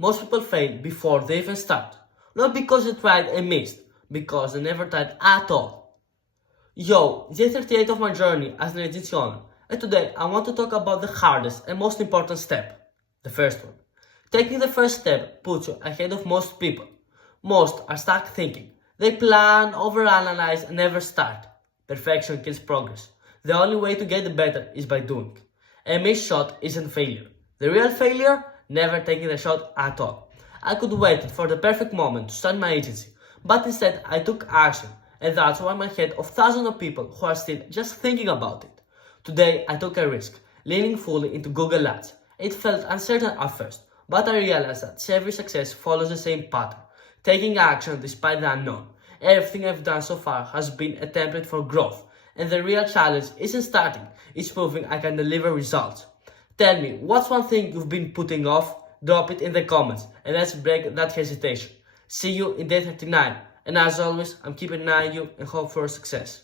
Most people fail before they even start. Not because they tried and missed, because they never tried at all. Yo, day 38 of my journey as an agency owner, and today I want to talk about the hardest and most important step. The first one. Taking the first step puts you ahead of most people. Most are stuck thinking. They plan, overanalyze, and never start. Perfection kills progress. The only way to get better is by doing. A missed shot isn't failure. The real failure? Never taking the shot at all. I could wait for the perfect moment to start my agency, but instead I took action, and that's why I'm ahead of thousands of people who are still just thinking about it. Today I took a risk, leaning fully into Google Ads. It felt uncertain at first, but I realized that every success follows the same pattern, taking action despite the unknown. Everything I've done so far has been a template for growth, and the real challenge isn't starting, it's proving I can deliver results. Tell me, what's one thing you've been putting off? Drop it in the comments, and let's break that hesitation. See you in day 39, and as always, I'm keeping an eye on you and hope for success.